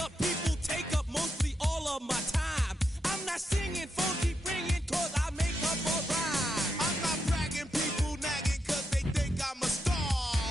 up people take up mostly all of my time. I'm not singing, phone keep ringing, cause I make up a rhyme. I'm not bragging, people nagging, cause they think I'm a star.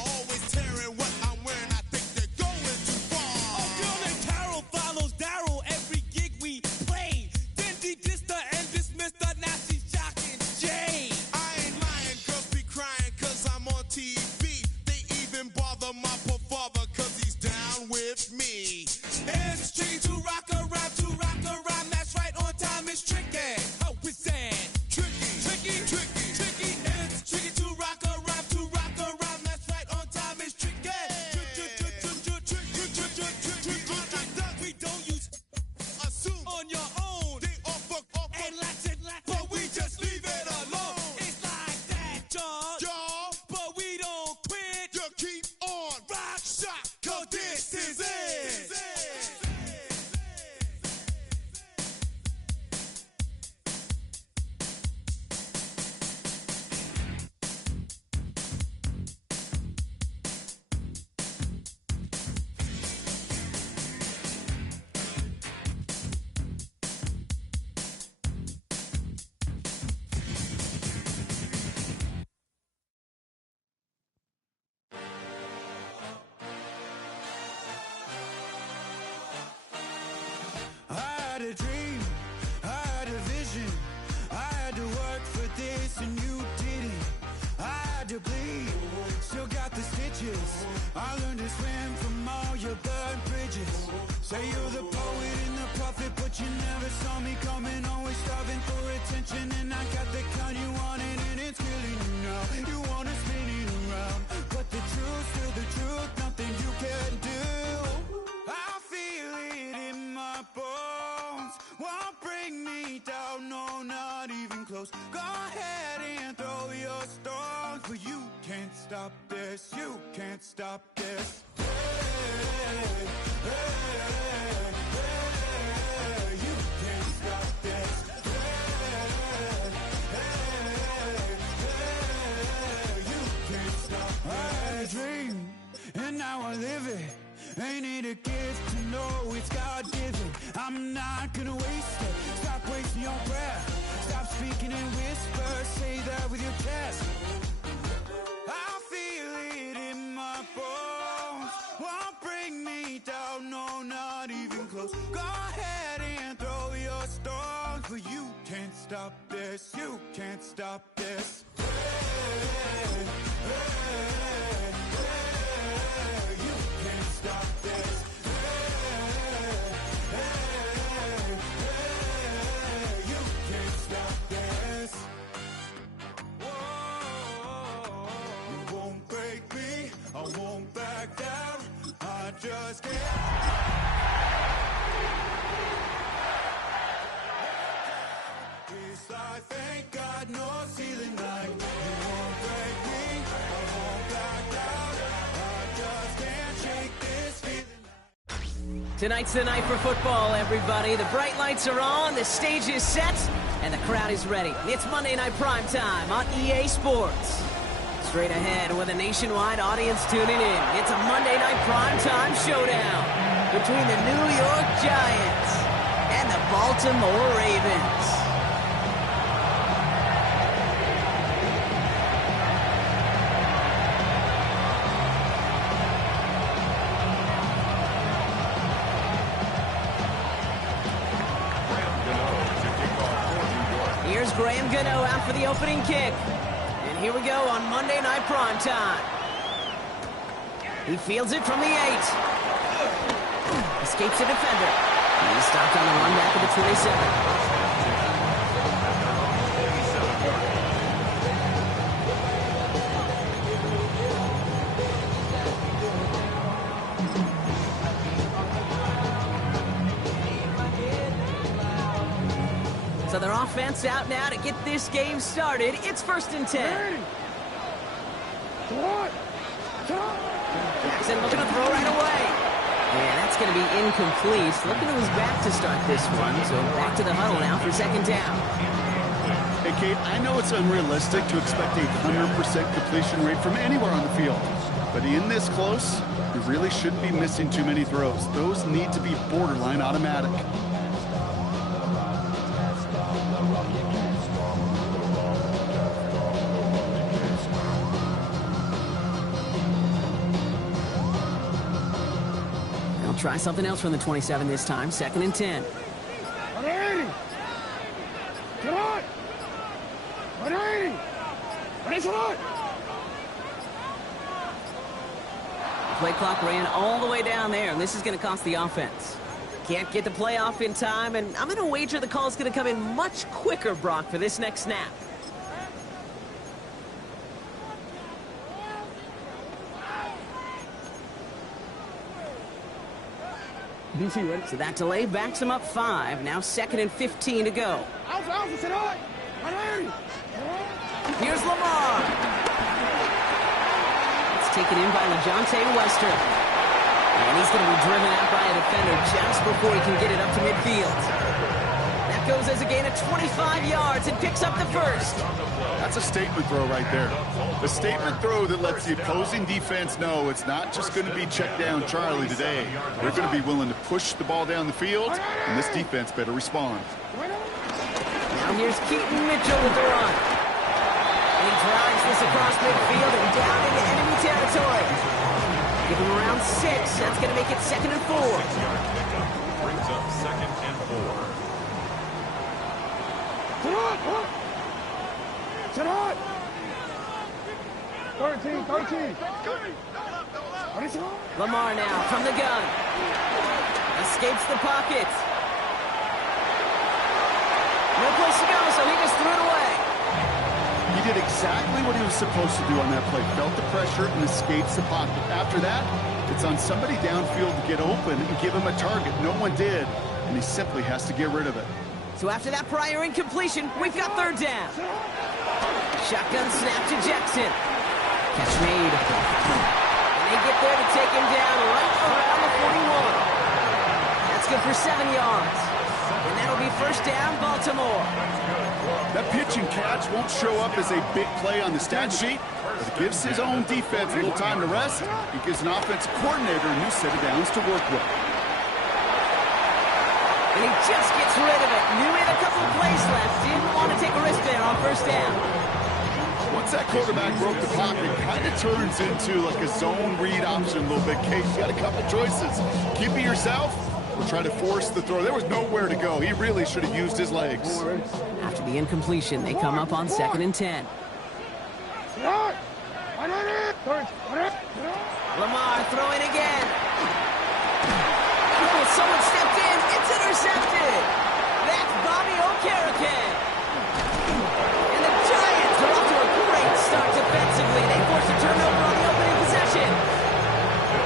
Always tearing what I'm wearing, I think they're going too far. A girl named Carol follows Daryl every gig we play. Then de-dissed her and dismissed her, now she's shocking Jay. I ain't lying, girls be crying, cause I'm on TV. They even bother my poor father, cause he's down with me. It's tricky to rock a rhyme, that's right, on time is tricky. How is that? Tricky. It's tricky to rock a rhyme, that's right, on time is tricky. We don't use Assume on your own. they all fuck off, And lots, but we just leave it alone. It's like that, y'all. Y'all, But we don't quit. you keep on Rock, shock, cause this is it. I had a dream, I had a vision. I had to work for this and you didn't. I had to bleed, still got the stitches. I learned to swim from all your burned bridges. Say you're the poet and the prophet, but you never saw me coming. Always starving for attention, and I got the kind you wanted, and it's killing you now. You wanna spin it around, but the truth's still the truth. Nothing you can do. I feel it in my bones. Won't bring me down, no, not even close. Go ahead and throw your stones, but you can't stop this. You can't stop this. You can't stop this. You can't stop this. I had a dream, and now I live it. Ain't it a gift to know it's God-given? I'm not gonna waste it. Stop wasting your breath. Stop speaking in whispers. Say that with your chest. I feel it in my bones. Won't bring me down, no, not even close. Go ahead and throw your stones, but you can't stop this. You can't stop this. You can't stop this. You can't stop this. You won't break me, I won't back down. I just can't. This life ain't got no ceiling like. You won't break me, I won't back down. I just can't shake this feeling. Tonight's the night for football, everybody. The bright lights are on, the stage is set, and the crowd is ready. It's Monday Night Primetime on EA Sports. Straight ahead with a nationwide audience tuning in, it's a Monday Night Primetime showdown between the New York Giants and the Baltimore Ravens. Here's Graham Gano out for the opening kick. And here we go on Monday Night Primetime. He fields it from the 8. Escapes the defender. He's stopped on the run back of the 27. So their offense out now to get this game started. It's 1st and 10. Jackson looking to throw right away. And that's going to be incomplete. Looking to his back to start this one. So back to the huddle now for 2nd down. Hey, Kate, I know it's unrealistic to expect a 100% completion rate from anywhere on the field. But in this close, You really shouldn't be missing too many throws. Those need to be borderline automatic. They'll try something else from the 27 this time. 2nd and 10. Play clock ran all the way down there, and this is going to cost the offense. Can't get the play off in time, and I'm going to wager the call is going to come in much quicker, Brock, for this next snap. DC ready? So that delay backs him up 5. Now 2nd and 15 to go. Here's Lamar. Taken in by LeJohntay Wester. And he's going to be driven out by a defender just before he can get it up to midfield. That goes as a gain of 25 yards and picks up the first. That's a statement throw right there. A statement throw that lets the opposing defense know it's not just going to be check down Charlie today. They're going to be willing to push the ball down the field, and this defense better respond. Now here's Keaton Mitchell with the run. He drives this across midfield and down into enemy territory. Give him around 6. That's going to make it 2nd and 4. Brings up 2nd and 4. 13. Lamar now from the gun. Escapes the pocket. No place to go, so he just threw it away. He did exactly what he was supposed to do on that play. Felt the pressure and escapes the pocket. After that, it's on somebody downfield to get open and give him a target. No one did, and he simply has to get rid of it. So after that prior incompletion, we've got 3rd down. Shotgun snap to Jackson. Catch made. And they get there to take him down right around the 41. That's good for 7 yards. And that'll be 1st down, Baltimore. That pitch and catch won't show up as a big play on the stat sheet, but it gives his own defense a little time to rest. It gives an offensive coordinator a new set of downs to work with. And he just gets rid of it. Knew he had a couple of plays left. Didn't want to take a risk there on 1st down. Once that quarterback broke the pocket, it kind of turns into like a zone read option a little bit. Case, you got a couple choices. Keep it yourself or try to force the throw. There was nowhere to go. He really should have used his legs. After the incompletion, they come up on 2nd and 10. Lamar throwing again. Oh, someone stepped in. It's intercepted. That's Bobby Okereke. And the Giants are off to a great start defensively. They forced a turnover on the opening possession.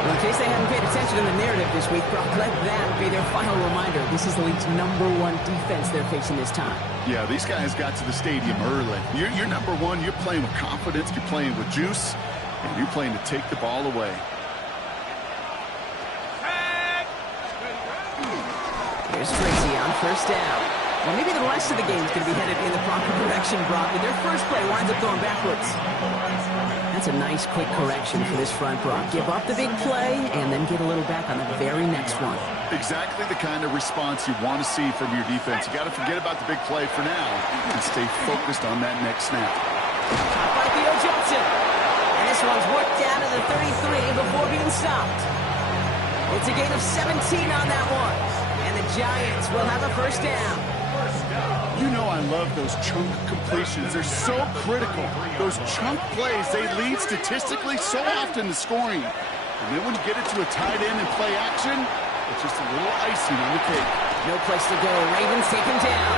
Well, in case they haven't paid attention to the narrative this week, Brock, let that be their final reminder. This is the league's #1 defense they're facing this time. Yeah, these guys got to the stadium early. You're number 1. You're playing with confidence. You're playing with juice. And you're playing to take the ball away. Here's Tracy on 1st down. Well, maybe the rest of the game is going to be headed in the proper direction, Brock, but their first play winds up going backwards. That's a nice, quick correction for this front, Brock. Give up the big play and then get a little back on the very next one. Exactly the kind of response you want to see from your defense. You got to forget about the big play for now and stay focused on that next snap. Caught by Theo Johnson. And this one's worked down to the 33 before being stopped. It's a gain of 17 on that one. And the Giants will have a 1st down. You know I love those chunk completions. They're so critical. Those chunk plays, they lead statistically so often to scoring. And then when you get it to a tight end and play action, it's just a little icing on the cake. No place to go. Ravens take him down.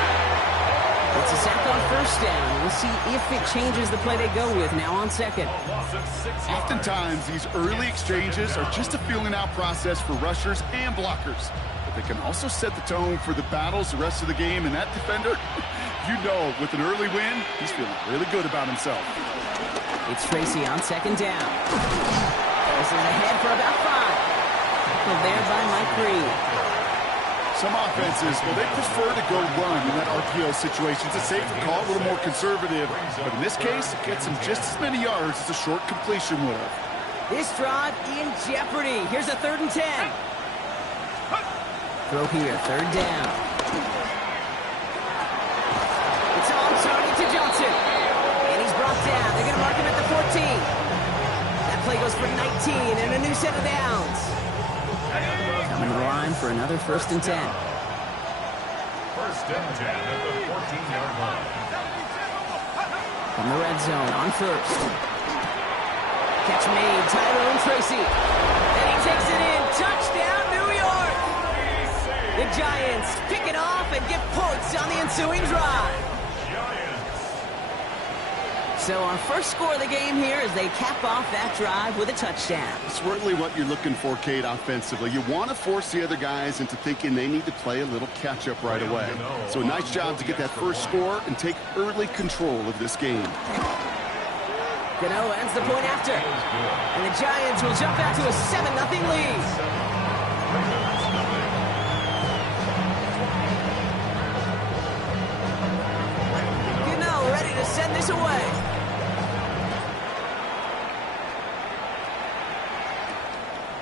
It's a sack on 1st down. We'll see if it changes the play they go with now on 2nd. Oftentimes, these early exchanges are just a feeling-out process for rushers and blockers. But they can also set the tone for the battles the rest of the game. And that defender, you know, with an early win, he's feeling really good about himself. It's Tracy on 2nd down. This is ahead for about 5. Tackled there by Mike Reed. Some offenses, well, they prefer to go run in that RPO situation. It's a safer call, a little more conservative. But in this case, it gets them just as many yards as a short completion would have. This drive in jeopardy. Here's a 3rd and 10. Throw here, 3rd down. It's on target to Johnson. And he's brought down. They're going to mark him at the 14. That play goes for 19 and a new set of downs. Coming to the line for another 1st and 10. 1st and 10 at the 14-yard line. From the red zone on 1st. Catch made, Tyrone Tracy. And he takes it in. Touchdown, New York! The Giants pick it off and get points on the ensuing drive. So our first score of the game here as they cap off that drive with a touchdown. Certainly what you're looking for, Kate, offensively. You want to force the other guys into thinking they need to play a little catch-up right away. So nice job to get that first score and take early control of this game. Gano ends the point after. And the Giants will jump out to a 7-0 lead. Gano ready to send this away.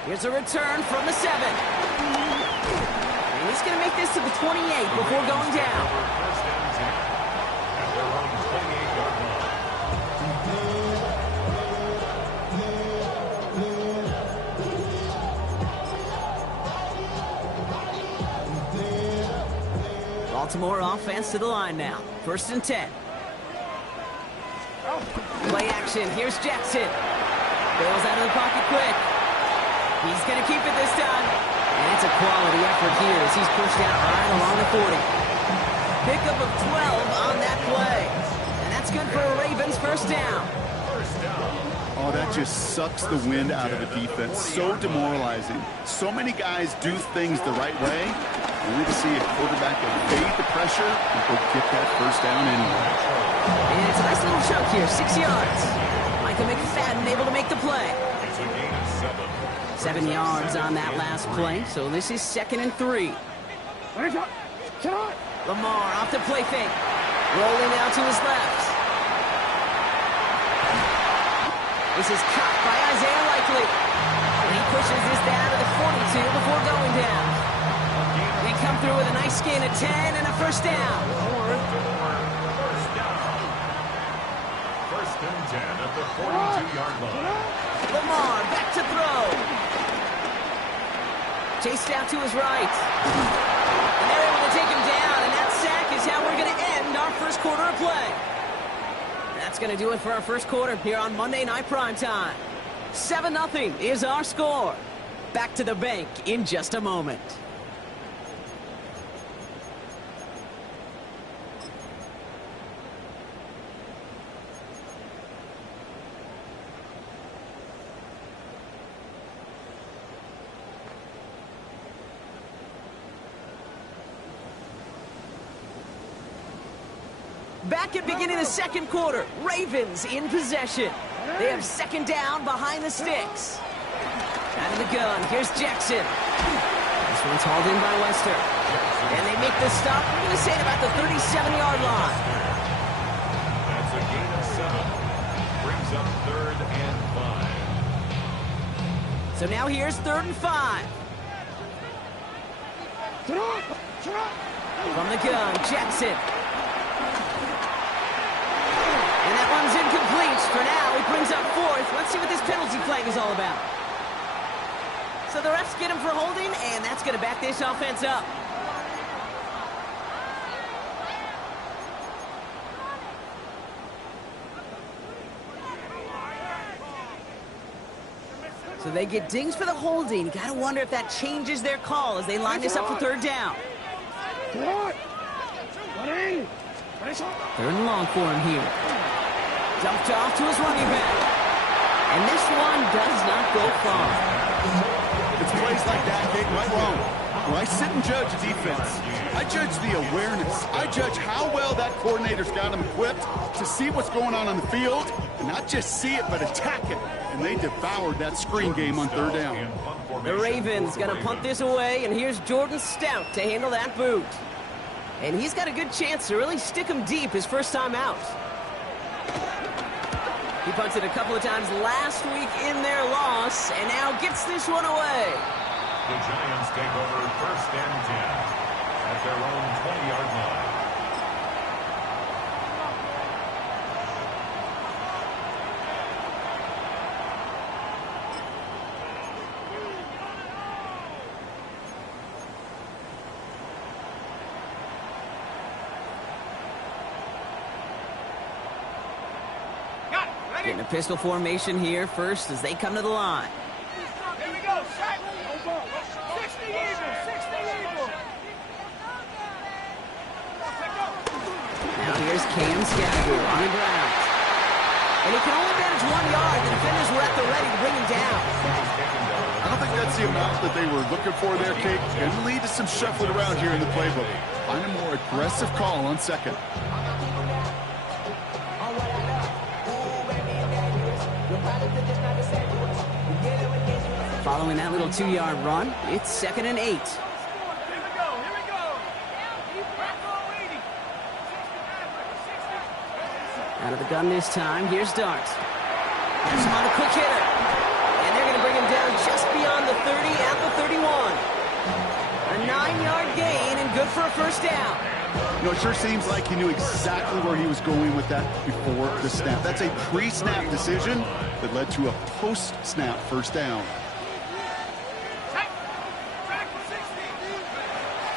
Here's a return from the 7. And he's going to make this to the 28 before going down. Baltimore offense to the line now. 1st and 10. Play action. Here's Jackson. Bails out of the pocket quick. He's going to keep it this time. And it's a quality effort here as he's pushed out right along the 40. Pickup of 12 on that play. And that's good for a Ravens 1st down. Oh, that just sucks the wind out of the defense. So demoralizing. So many guys do things the right way. We need to see a quarterback evade the pressure and go get that 1st down anyway. And it's a nice little chunk here, 6 yards. Micah McFadden able to make the play. It's a gain of 7. 7 yards on that last play, so this is 2nd and 3. Lamar off the play fake. Rolling out to his left. This is caught by Isaiah Likely. And he pushes this down to the 42 before going down. They come through with a nice gain of 10 and a 1st down. 1st and 10 at the 42-yard line. Lamar back to throw. Chased out to his right. And they're able to take him down, and that sack is how we're going to end our first quarter of play. That's going to do it for our first quarter here on Monday Night Primetime. 7-0 is our score. Back to the bank in just a moment. Back at beginning of the second quarter, Ravens in possession. They have 2nd down behind the sticks. Out of the gun, here's Jackson. This one's hauled in by Wester. And they make the stop, we're going to say at about the 37-yard line. That's a gain of 7. Brings up 3rd and 5. So now here's 3rd and 5. From the gun, Jackson. And that one's incomplete. For now, he brings up 4th. Let's see what this penalty flag is all about. So the refs get him for holding, and that's going to back this offense up. So they get dings for the holding. You got to wonder if that changes their call as they line this up for 3rd down. 3rd and long for him here. Dumped off to his running back. And this one does not go far. It's plays like that, Kate, right wrong. When I sit and judge a defense, I judge the awareness. I judge how well that coordinator's got them equipped to see what's going on the field, and not just see it, but attack it. And they devoured that screen game on 3rd down. The Ravens going to punt this away, and here's Jordan Stout to handle that boot. And he's got a good chance to really stick him deep his first time out. He punted a couple of times last week in their loss, and now gets this one away. The Giants take over 1st and 10 at their own 20-yard line. Getting a pistol formation here first as they come to the line. Here we go. 60 even. 60 even. Now here's Cam Scattergood on the ground. And he can only manage 1 yard. The defenders were at the ready to bring him down. I don't think that's the amount that they were looking for there, Kate. And lead to some shuffling around here in the playbook. Find a more aggressive call on second. Following that little 2-yard run, it's 2nd and 8. Here we go. Here we go. Out of the gun this time, here's Dart. There's him on a quick hitter. And they're going to bring him down just beyond the 30 at the 31. A 9-yard gain and good for a first down. You know, it sure seems like he knew exactly where he was going with that before the snap. That's a pre-snap decision that led to a post-snap first down.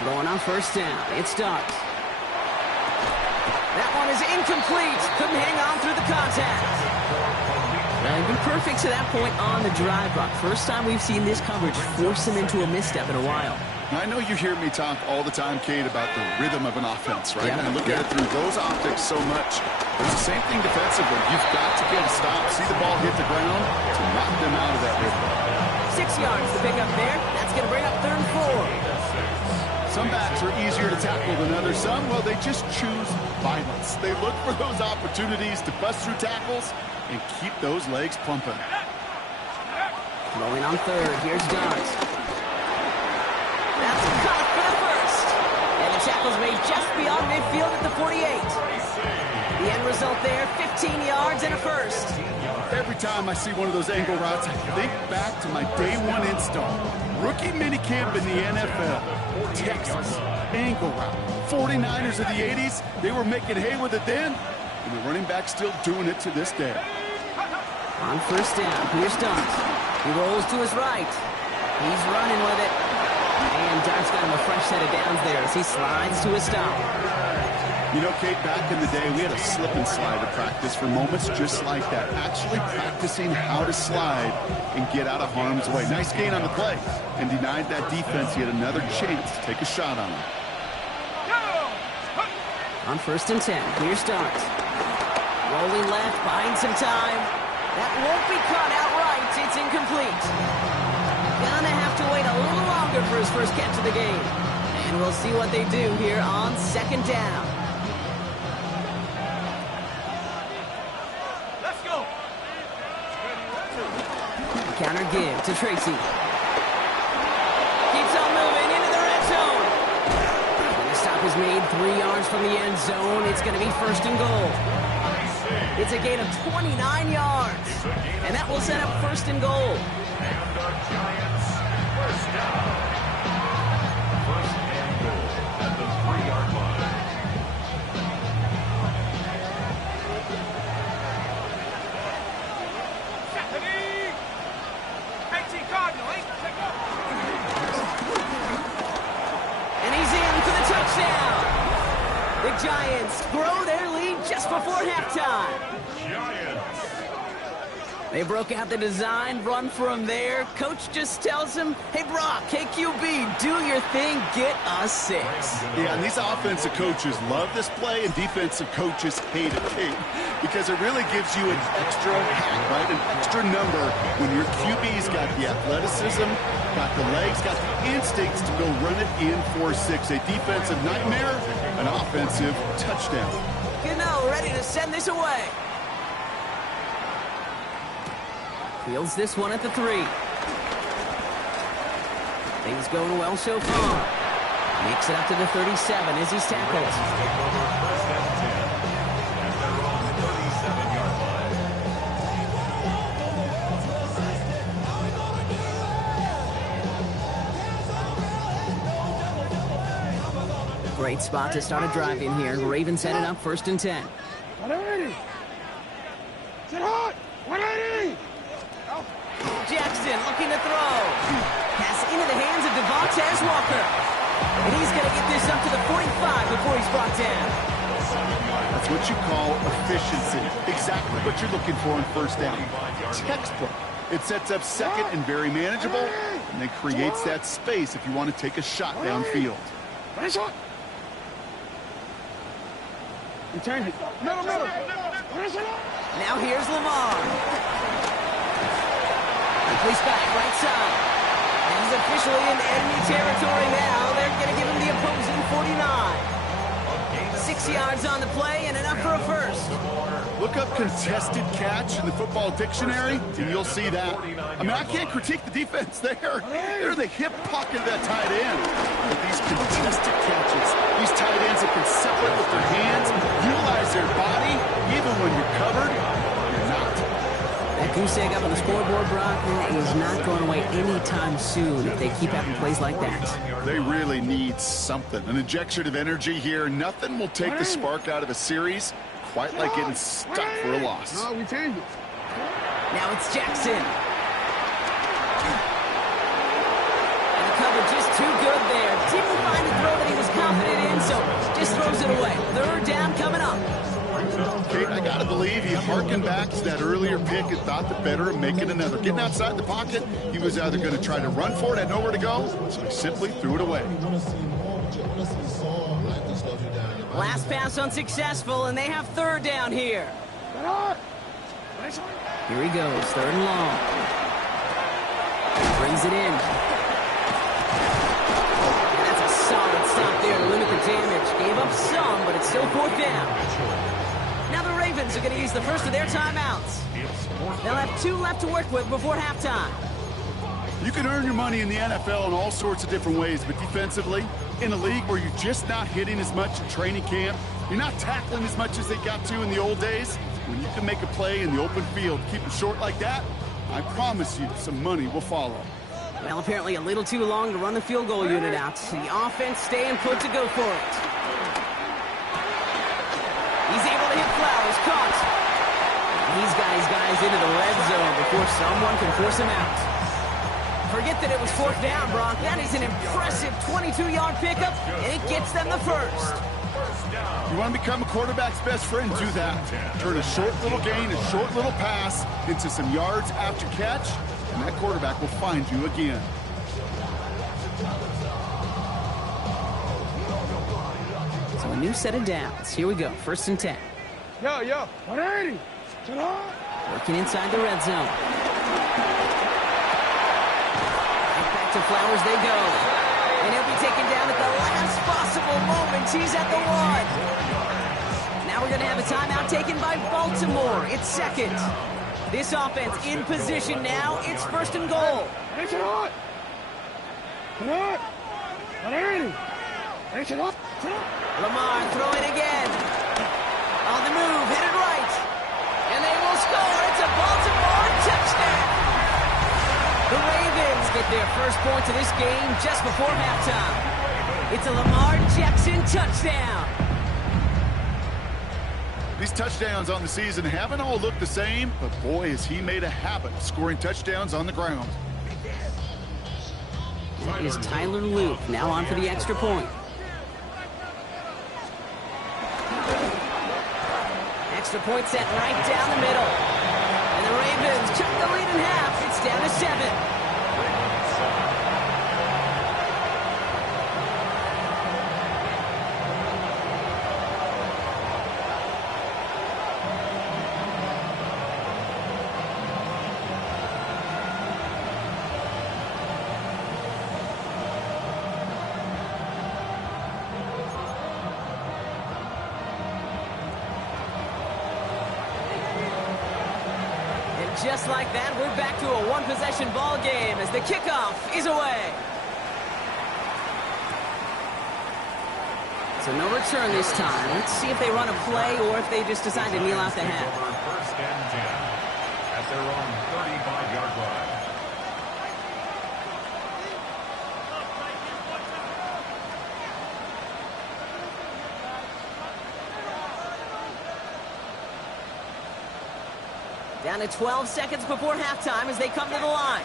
Going on first down, it's Dart. That one is incomplete. Couldn't hang on through the contact. Well, he'd been perfect to that point on the drive, Brock. First time we've seen this coverage force him into a misstep in a while. I know you hear me talk all the time, Kate, about the rhythm of an offense, right? Yeah. And I look at it through those optics so much. It's the same thing defensively. You've got to get a stop, see the ball hit the ground to knock them out of that rhythm. 6 yards to pick up there. That's going to bring up 3rd and 4. Some backs are easier to tackle than others. Some, well, they just choose violence. They look for those opportunities to bust through tackles and keep those legs pumping. Rolling on 3rd, here's Dart. That's caught for the first. And the tackle's made just beyond midfield at the 48. The end result there, 15 yards and a first. Every time I see one of those angle routes, I think back to my day one install. Rookie minicamp in the NFL. Texas, angle route. 49ers of the 80s, they were making hay with it then, and the running back still doing it to this day. On first down, here's Dart. He rolls to his right. He's running with it. And Dart's got him a fresh set of downs there as he slides to a stop. You know, Kate, back in the day, we had a slip and slide to practice for moments just like that. Actually practicing how to slide and get out of harm's way. Nice gain on the play, and denied that defense yet another chance to take a shot on him. On first and 10, here's Dart. Rolling left, buying some time. That won't be caught outright. It's incomplete. Gonna have to wait a little longer for his first catch of the game. And we'll see what they do here on 2nd down. Let's go. Counter give to Tracy. Keeps on moving into the red zone. And the stop is made 3 yards from the end zone. It's going to be 1st and goal. It's a gain of 29 yards. And that will set up 1st and goal. And the Giants first down. 1st and goal at the 3-yard line. And he's in for the touchdown. The Giants grow their lead just before halftime. Giants. They broke out the design, run from there. Coach just tells him, hey, Brock, hey, QB, do your thing, get us 6. Yeah, and these offensive coaches love this play, and defensive coaches hate it, Kate, because it really gives you an extra hack, right? An extra number when your QB's got the athleticism, got the legs, got the instincts to go run it in for 6. A defensive nightmare, an offensive touchdown. Gano ready to send this away. Fields this one at the 3. Things going well so far. Makes it up to the 37 as he's tackled. Take over 1st and 10 at their own 37-yard line. Great spot to start a drive in here. Ravens headed up 1st and 10. 180. Sit hot. 180. Jackson looking to throw. Pass into the hands of Devontae Walker. And he's going to get this up to the 45 before he's brought down. That's what you call efficiency. Exactly what you're looking for in 1st down. Textbook. It sets up 2nd and very manageable, and then creates that space if you want to take a shot downfield. Turn it. Middle. Now here's Lamar. Complete back, right side. And he's officially in enemy territory now. They're going to give him the opposing 49. 6 yards on the play and enough for a first. Look up contested catch in the football dictionary, and you'll see that. I mean, I can't critique the defense there. They're the hip pocket of that tight end. But these contested catches, these tight ends that can separate with their hands, utilize their body, even when you're covered, you're not. That goose egg up on the scoreboard, Brock, is not going away anytime soon if they keep having plays like that. They really need something. An injection of energy here. Nothing will take the spark out of a series quite like getting stuck for a loss. No, we changed it. Now it's Jackson. And the cover just too good there. Didn't find the throw that he was confident in, so just throws it away. 3rd down coming up. Kate, I got to believe he harkened back to that earlier pick and thought the better of making another. Getting outside the pocket, he was either going to try to run for it, had nowhere to go, so he simply threw it away. Last pass unsuccessful, and they have 3rd down here. Here he goes, 3rd and long. Brings it in. And that's a solid stop there to limit the damage. Gave up some, but it's still 4th down. Now the Ravens are going to use the first of their timeouts. They'll have 2 left to work with before halftime. You can earn your money in the NFL in all sorts of different ways, but defensively, in a league where you're just not hitting as much in training camp, you're not tackling as much as they got to in the old days, when you can make a play in the open field, keep it short like that, I promise you some money will follow. Well, apparently a little too long to run the field goal unit out. The offense staying put to go for it. He's able to hit Flowers, caught. And he's got his guys into the red zone before someone can force him out. Forget that it was 4th down, Brock. That is an impressive 22-yard pickup, and it gets them the first. You want to become a quarterback's best friend, do that. Turn a short little gain, a short little pass into some yards after catch, and that quarterback will find you again. So a new set of downs. Here we go, 1st and 10. Yo, 180. Sit hot. Working inside the red zone. Right back to Flowers they go. And he'll be taken down at the last possible moment. He's at the 1. Now we're going to have a timeout taken by Baltimore. It's 2nd. This offense in position now. It's 1st and goal. Hey, sit hot. Sit hot. 180. Hey, sit hot. Lamar throwing again. On the move, hit it right. And they will score. It's a Baltimore touchdown. The Ravens get their first point of this game just before halftime. It's a Lamar Jackson touchdown. These touchdowns on the season haven't all looked the same, but boy, has he made a habit of scoring touchdowns on the ground. That is Tyler Luke, now on for the extra point. Extra point set right down the middle. And the Ravens cut the lead in half. It's down to 7. Just like that, we're back to a one-possession ball game as the kickoff is away. So no return this time. Let's see if they run a play or if they just decide to kneel out the half. 1st and 10 at their own 35-yard line. Down to 12 seconds before halftime as they come to the line.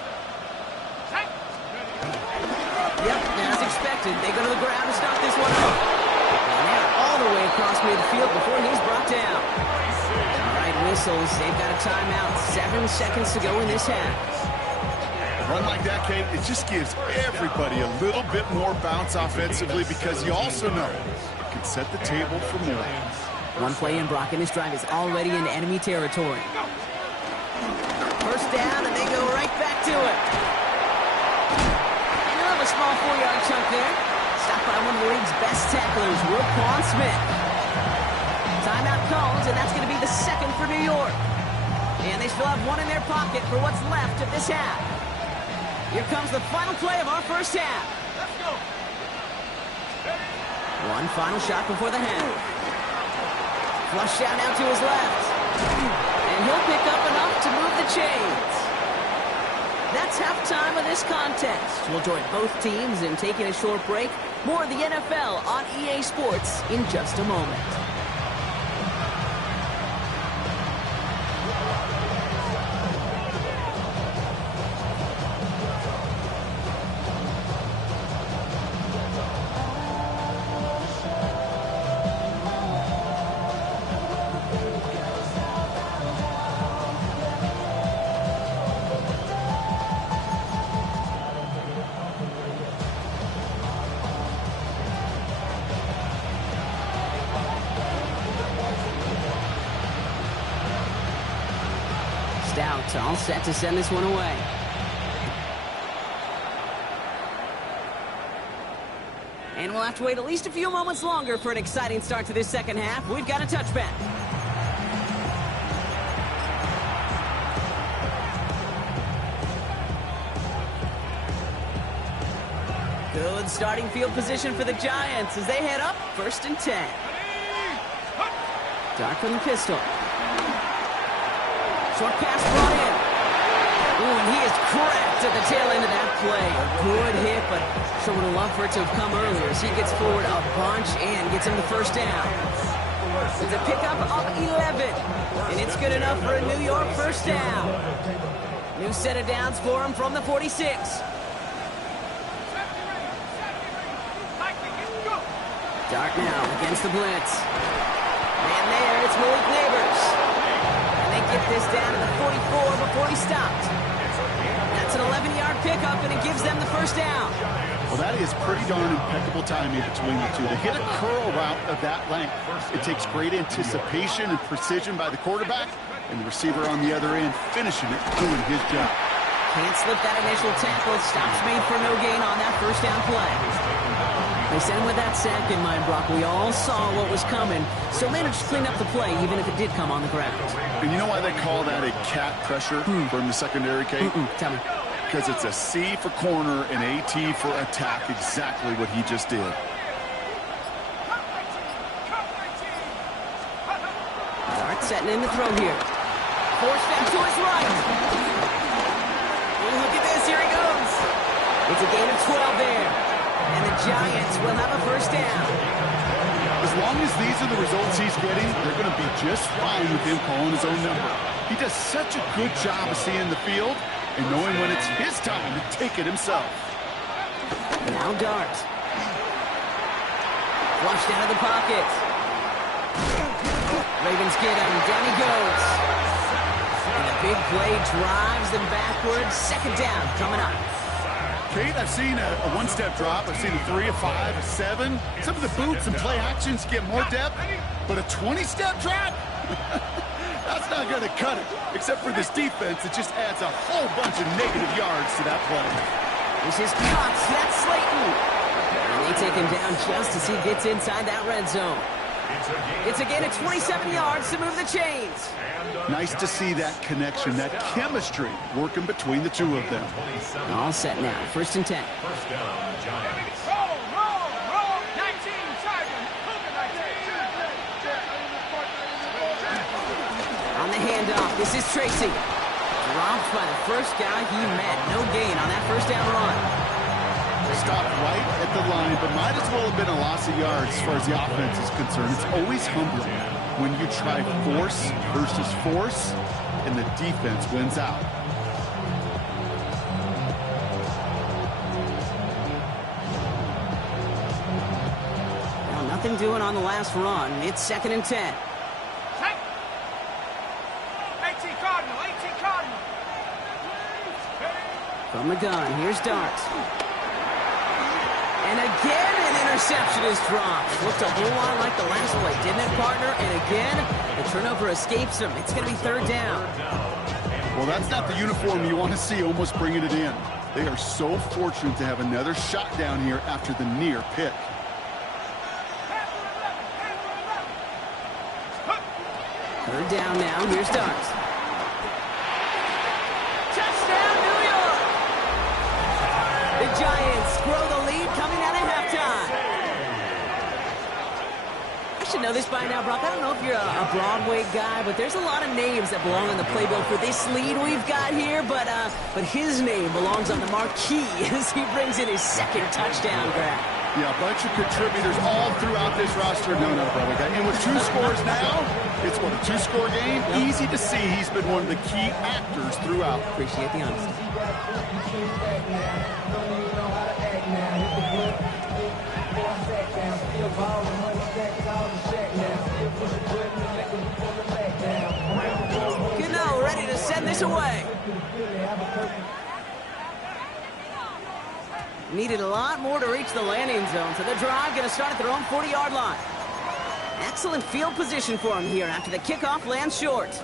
Yep, as expected, they go to the ground to start this one up. And they're all the way across midfield before he's brought down. All right, whistles. They've got a timeout. 7 seconds to go in this half. A run like that, Kate, it just gives everybody a little bit more bounce offensively because you also know it can set the table for more. One play in, Brock, and this drive is already in enemy territory. First down, and they go right back to it. A small 4-yard chunk there. Stopped by one of the league's best tacklers, Roquan Smith. Timeout comes, and that's going to be the second for New York. And they still have one in their pocket for what's left of this half. Here comes the final play of our first half. Let's go. One final shot before the half. Flush out now to his left. And he'll pick up enough to move the chains. That's halftime of this contest. We'll join both teams in taking a short break. More of the NFL on EA Sports in just a moment. Stout all set to send this one away. And we'll have to wait at least a few moments longer for an exciting start to this second half. We've got a touchback. Good starting field position for the Giants as they head up 1st and 10. Dart from the pistol. Short pass brought in. Ooh, and he is cracked at the tail end of that play. A good hit, but sure would have loved for it to have come earlier as he gets forward a bunch and gets him the first down. It's a pickup of 11, and it's good enough for a New York first down. New set of downs for him from the 46. Dart now against the blitz. And there, it's Malik Neighbors. Get this down to the 44 before he stopped. That's an 11-yard pickup, and it gives them the first down. Well, that is pretty darn impeccable timing between the two. To hit a curl route of that length, it takes great anticipation and precision by the quarterback, and the receiver on the other end finishing it, doing his job. Can't slip that initial tackle. Stops made for no gain on that first down play. They sent him with that sack in mind, Brock. We all saw what was coming. Still managed to clean up the play, even if it did come on the ground. And you know why they call that a cat pressure from the secondary, Kate? Tell me. Because it's a C for corner and a T for attack. Exactly what he just did. Dart setting in the throw here. Forced down to his right. Ooh, look at this. Here he goes. It's a gain of 12 there. And the Giants will have a first down. As long as these are the results he's getting, they're going to be just fine with him calling his own number. He does such a good job of seeing the field and knowing when it's his time to take it himself. Now Dart. Flushed out of the pocket. Ravens get him. Down he goes. And the big play drives them backwards. Second down coming up. Kate, I've seen a one-step drop. I've seen a 3, a 5, a 7. Some of the boots and play actions get more depth, but a 20-step drop? That's not going to cut it, except for this defense that just adds a whole bunch of negative yards to that play. This is Cox. That's Slayton. And they take him down just as he gets inside that red zone. It's a gain of 27 yards to move the chains. Nice to see that connection, that chemistry working between the two of them. All set now. 1st and 10. First down, Giants. Roll. 19, Tiger. On the handoff, this is Tracy. Dropped by the first guy he met. No gain on that first down run. Stopped right at the line, but might as well have been a loss of yards as far as the offense is concerned. It's always humbling when you try force versus force, and the defense wins out. Well, nothing doing on the last run. It's 2nd and 10. 18 Cardinal, 18 Cardinal. From the gun, here's Dart. And again, an interception is dropped. Looked a whole lot like the last play, didn't it, partner? And again, the turnover escapes him. It's going to be 3rd down. Well, that's not the uniform you want to see almost bringing it in. They are so fortunate to have another shot down here after the near pick. 3rd down now, here's Dart. Touchdown, New York! The Giants grow the lead coming out of halftime. I should know this by now, Brock. I don't know if you're a Broadway guy, but there's a lot of names that belong on the playbill for this lead we've got here, but his name belongs on the marquee as he brings in his 2nd touchdown grab. Yeah, a bunch of contributors all throughout this roster. No, Broadway guy. And with 2 scores now, it's what, a 2-score game? Yep. Easy to see he's been one of the key actors throughout. Appreciate the honesty. Gano ready to send this away. Needed a lot more to reach the landing zone, so the drive going to start at their own 40-yard line. Excellent field position for him here after the kickoff lands short.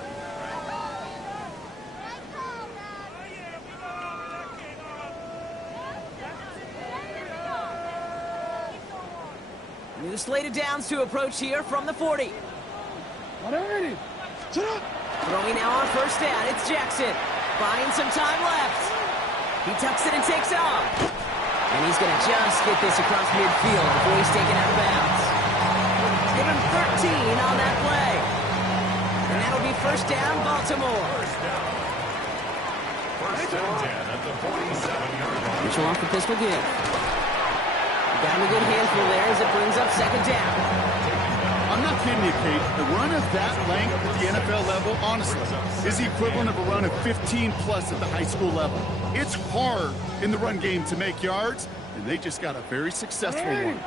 New slate of downs to approach here from the 40. Throwing now on 1st down, it's Jackson. Buying some time left. He tucks it and takes off. And he's going to just get this across midfield before he's taken out of bounds. Give him 13 on that play. And that'll be 1st down, Baltimore. First and 10 at the 47-yard line. Mitchell off the pistol give. Got him a good handful there as it brings up 2nd down. I'm not kidding you, Kate. A run of that length at the NFL level, honestly, is the equivalent of a run of 15-plus at the high school level. It's hard in the run game to make yards, and they just got a very successful one.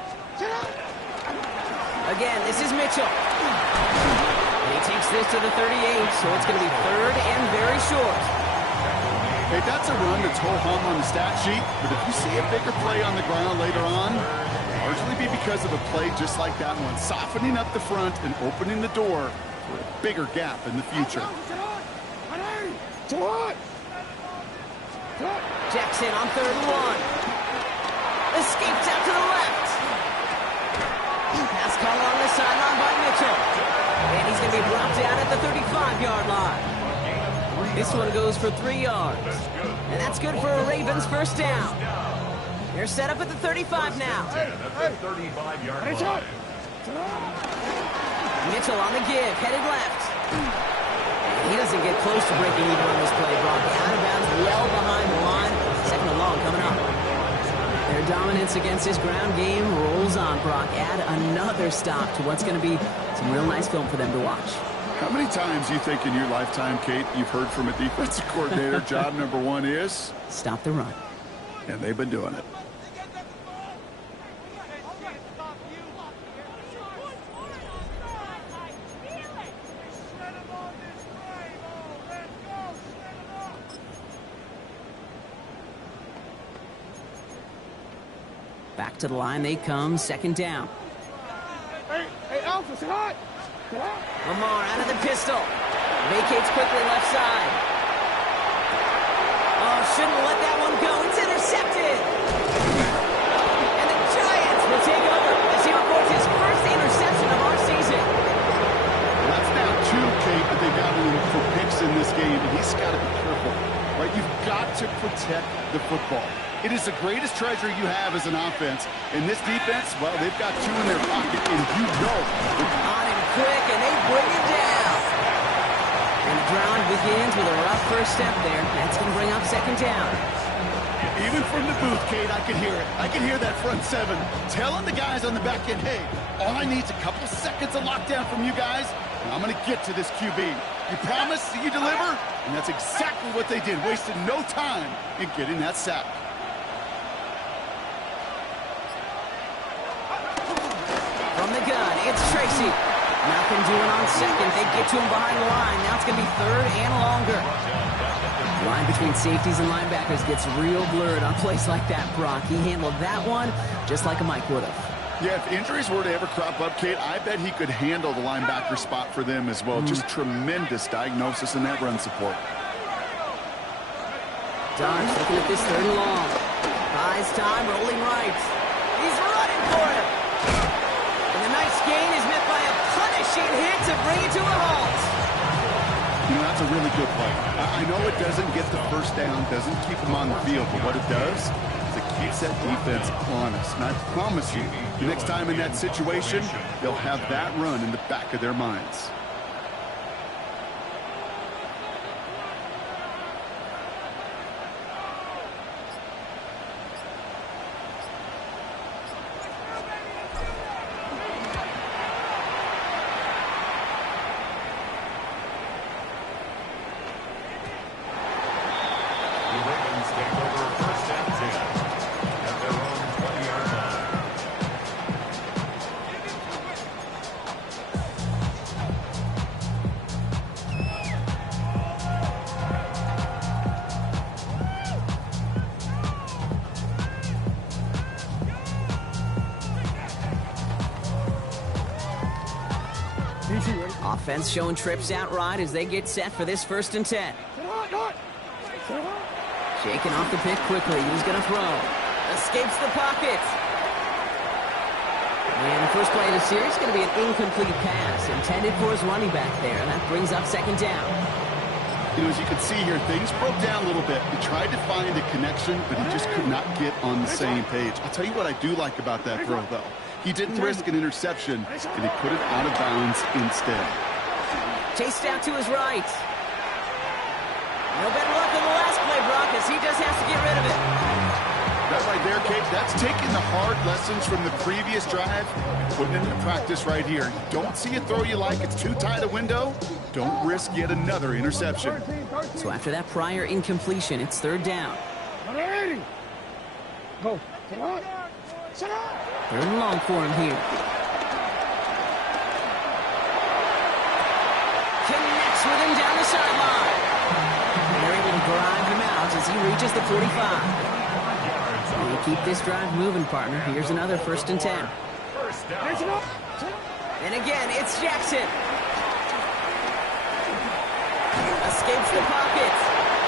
Again, this is Mitchell. And he takes this to the 38, so it's going to be 3rd and very short. Hey, that's a run that's ho-hum on the stat sheet, but if you see a bigger play on the ground later on, largely be because of a play just like that one, softening up the front and opening the door for a bigger gap in the future. Jackson on 3rd and 1. Escapes out to the left. Pass caught along the sideline by Mitchell. And he's going to be brought down at the 35-yard line. This one goes for 3 yards. And that's good for a Ravens 1st down. They're set up at the 35 now. Mitchell on the give, headed left. He doesn't get close to breaking even on this play, Brock. Out of bounds, well behind the line. 2nd and long coming up. Their dominance against this ground game rolls on, Brock. Add another stop to what's going to be some real nice film for them to watch. How many times do you think in your lifetime, Kate, you've heard from a defensive coordinator, job number 1 is? Stop the run. And they've been doing it. Back to the line they come, 2nd down. Hey, Alpha, sit hot. Lamar out of the pistol. Vacates quickly left side. Oh, shouldn't let that one go. It's intercepted. And the Giants will take over as he records his 1st interception of our season. That's now 2, Kate, that they got him for picks in this game, and he's got to be careful. Right? You've got to protect the football. It is the greatest treasure you have as an offense. In this defense, well, they've got 2 in their pocket, and you know. On him quick, and they bring him down. And the ground begins with a rough 1st step there. That's going to bring up 2nd down. Even from the booth, Kate, I could hear it. I could hear that front seven telling the guys on the back end, hey, all I need is a couple seconds of lockdown from you guys, and I'm going to get to this QB. You promise that you deliver? And that's exactly what they did, wasted no time in getting that sack. From the gun, it's Tracy. Nothing doing on second. They get to him behind the line. Now it's going to be third and longer. The line between safeties and linebackers gets real blurred on plays like that, Brock. He handled that one just like a Mike would have. Yeah, if injuries were to ever crop up, Kate, I bet he could handle the linebacker spot for them as well. Just tremendous diagnosis in that run support. Dodge looking at this third and long. Buys time, rolling right. He's running for it. And the nice gain is met by a punishing hit to bring it to a halt. You know, that's a really good play. I know it doesn't get the first down, doesn't keep them on the field, but what it does is it keeps that defense honest. And I promise you, the next time in that situation, they'll have that run in the back of their minds. Offense showing trips out right as they get set for this 1st and 10. Shaking off the pick quickly. He's going to throw. Escapes the pocket. And the first play of the series is going to be an incomplete pass intended for his running back there. And that brings up 2nd down. You know, as you can see here, things broke down a little bit. He tried to find a connection, but he just could not get on the same page. I'll tell you what I do like about that throw, though. He didn't risk an interception, and he put it out of bounds instead. Chased out to his right. No better luck than the last play, Brock, as he just has to get rid of it. That right there, Kate, that's taking the hard lessons from the previous drive, putting it into practice right here. You don't see a throw you like, it's too tight a window, don't risk yet another interception. So after that prior incompletion, it's 3rd down. Go. 3rd and long for him here. Connects with him down the sideline. And they're able to drive him out as he reaches the 45. You keep this drive moving, partner. Here's another 1st and 10. And again, it's Jackson. Escapes the pocket.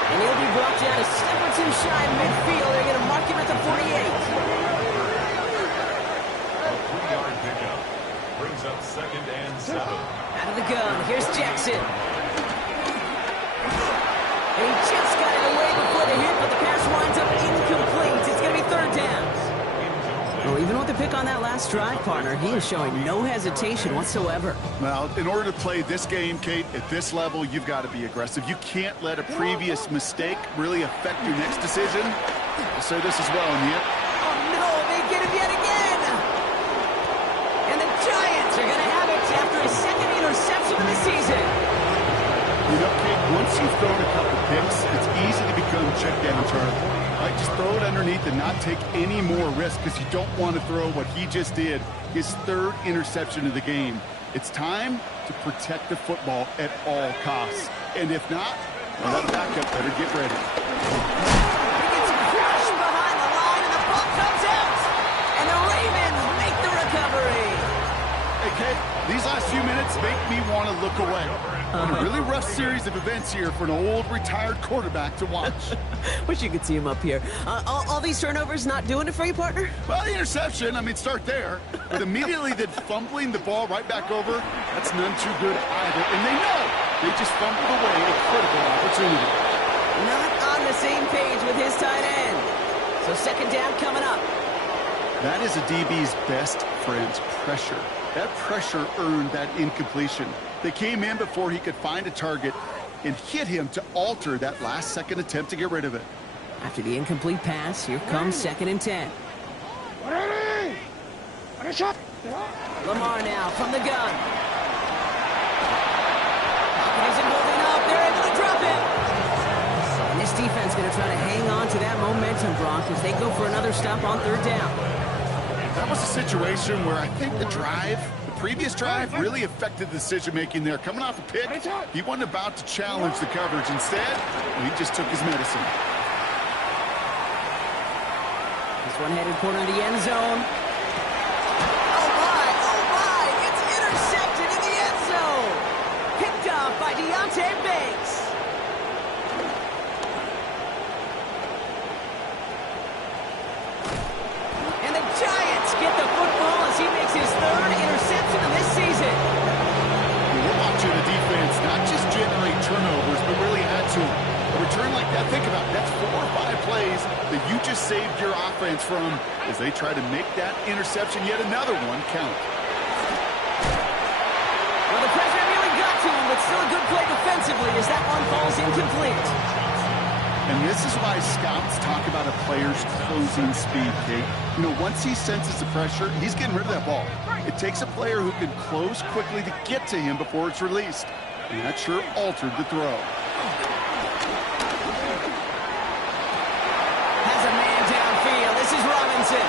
And he'll be brought down a step or two shy of midfield. They're going to mark him at the 48. A 3-yard pickup brings up 2nd and 7. Out of the gun, here's Jackson. And he just got it away before the hit, but the pass winds up incomplete. It's going to be 3rd down. Well, even with the pick on that last drive, partner, he is showing no hesitation whatsoever. Well, in order to play this game, Kate, at this level, you've got to be aggressive. You can't let a previous mistake really affect your next decision. I'll say this as well, and yet... Oh, no, they get him yet again. And the Giants are going to have it after his 2nd interception of the season. You know, Kate, once you've thrown a couple picks, it's easy to become check down Charlie. Like, just throw it underneath and not take any more risk because you don't want to throw what he just did, his 3rd interception of the game. It's time to protect the football at all costs. And if not, well, that backup better get ready. He gets crushed behind the line and the ball comes out. And the Ravens make the recovery. Hey, Kate, these last few minutes make me want to look away. A really rough series of events here for an old retired quarterback to watch. Wish you could see him up here. All these turnovers not doing it for you, partner? Well, the interception, I mean, start there. But immediately then fumbling the ball right back over, that's none too good either. And they know they just fumbled away a critical opportunity. Not on the same page with his tight end. So 2nd down coming up. That is a DB's best friend's pressure. That pressure earned that incompletion. They came in before he could find a target and hit him to alter that last-second attempt to get rid of it. After the incomplete pass, here comes 2nd and 10. Lamar now from the gun. Pocket isn't holding up. They're able to drop it. And this defense going to try to hang on to that momentum, Brock, as they go for another stop on 3rd down. That was a situation where I think the previous drive really affected the decision-making there. Coming off a pick, he wasn't about to challenge the coverage. Instead, he just took his medicine. This one headed corner of the end zone. Oh my, it's intercepted in the end zone. Picked off by Deonte Banks. And the Giants get the football as he makes his 3rd interception of this season. We're watching the defense not just generate turnovers, but really add to them. A return like that, think about it, that's 4 or 5 plays that you just saved your offense from as they try to make that interception, yet another one, count. Well, the pressure really got to him, but still a good play defensively as that one falls incomplete. And this is why scouts talk about a player's closing speed, Kate. You know, once he senses the pressure, he's getting rid of that ball. It takes a player who can close quickly to get to him before it's released. And that sure altered the throw. Has a man downfield. This is Robinson.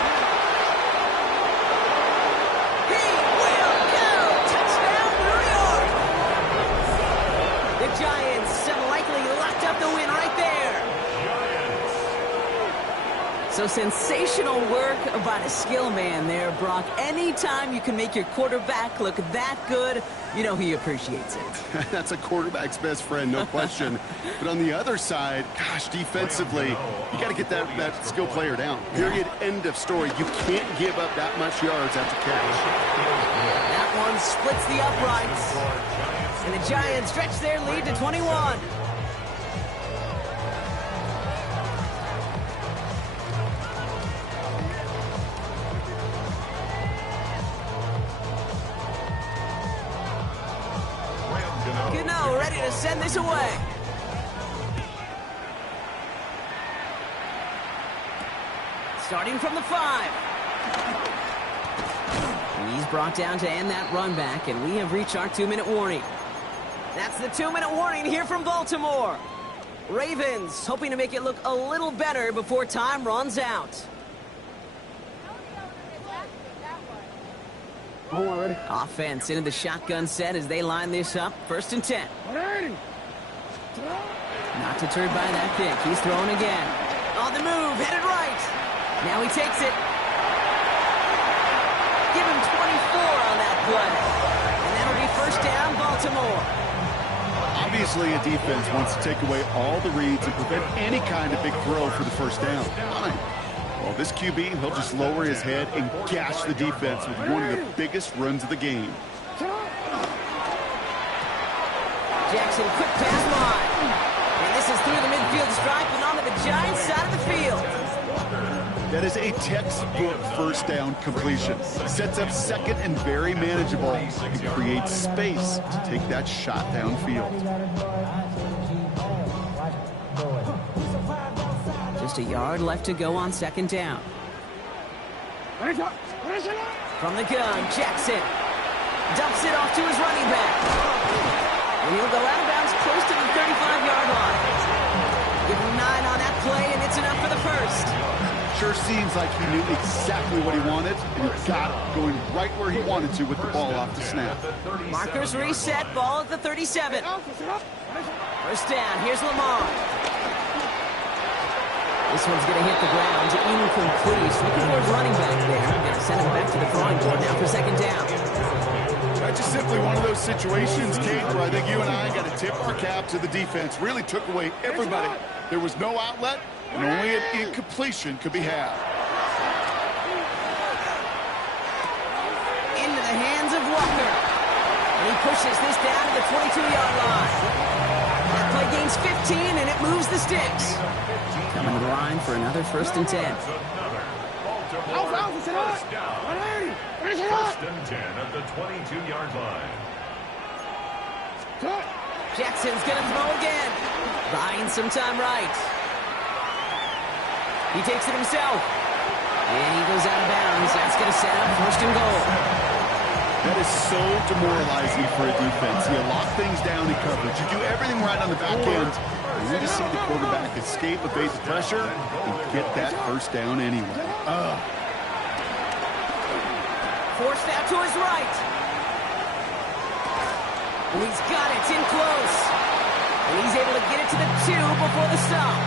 He will go! Touchdown, New York! The Giants have likely locked up the win right there. So sensational work by the skill man there, Brock. Anytime you can make your quarterback look that good, you know he appreciates it. That's a quarterback's best friend, no question. But on the other side, gosh, defensively, you got to get that skill player down. Period, end of story. You can't give up that much yards after catch. That one splits the uprights. And the Giants stretch their lead to 21. Gano ready to send this away. Starting from the 5. And he's brought down to end that run back, and we have reached our 2-minute warning. That's the 2-minute warning here from Baltimore. Ravens hoping to make it look a little better before time runs out. Offense into the shotgun set as they line this up. 1st and 10. Not deterred by that pick. He's throwing again. On the move, headed right. Now he takes it. Give him 24 on that play. And that'll be 1st down, Baltimore. Obviously, a defense wants to take away all the reads and prevent any kind of big throw for the 1st down. Fine. Well, this QB, he'll just lower his head and gash the defense with one of the biggest runs of the game. Jackson, quick pass line. And this is through the midfield stripe and onto the Giants side of the field. That is a textbook 1st down completion. Sets up 2nd and very manageable and creates space to take that shot downfield. Just a yard left to go on 2nd down. From the gun, Jackson dumps it off to his running back. And he'll go out of bounds close to the 35-yard line. Give him 9 on that play, and it's enough for the 1st. Sure seems like he knew exactly what he wanted, and he got it going right where he wanted to with the ball off the snap. Markers reset, ball at the 37. 1st down, here's Lamar. This one's going to hit the ground, incomplete. Looking for his running back there. Going to send him back to the drawing board now for 2nd down. That's just simply one of those situations, Kate, where I think you and I got to tip our cap to the defense. Really took away everybody. There was no outlet, and only an incompletion could be had. Into the hands of Walker. And he pushes this down to the 22-yard line. That play gains 15, and it moves the sticks. Coming to the line for another 1st and 10. First and 10 at the 22-yard line. Jackson's going to throw again. Buying some time right. He takes it himself. And he goes out of bounds. That's going to set up first and goal. That is so demoralizing for a defense. You lock things down in coverage. You do everything right on the back end. And you just see the quarterback escape, evade the pressure, and get that first down anyway. Forced out to his right. Oh, he's got it. It's in close. And he's able to get it to the 2 before the stop.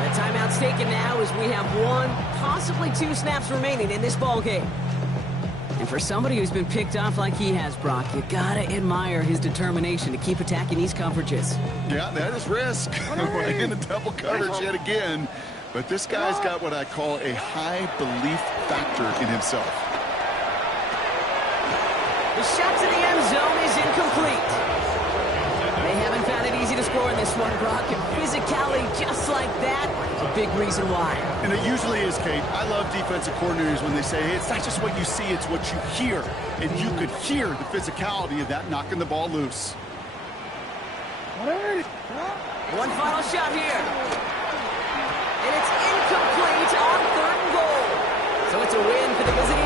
And the timeout's taken now as we have 1, possibly 2 snaps remaining in this ball game. And for somebody who's been picked off like he has, Brock, you gotta admire his determination to keep attacking these coverages. Yeah, that is risk. In the double coverage yet again. But this guy's got what I call a high belief factor in himself. The shot to the end zone is incomplete. They haven't found it easy to score in this one, Brock, and physicality just like that is a big reason why. And it usually is, Kate. I love defensive coordinators when they say, hey, it's not just what you see, it's what you hear. And you could hear the physicality of that knocking the ball loose. One final shot here. And it's incomplete on 3rd and goal. So it's a win for the visiting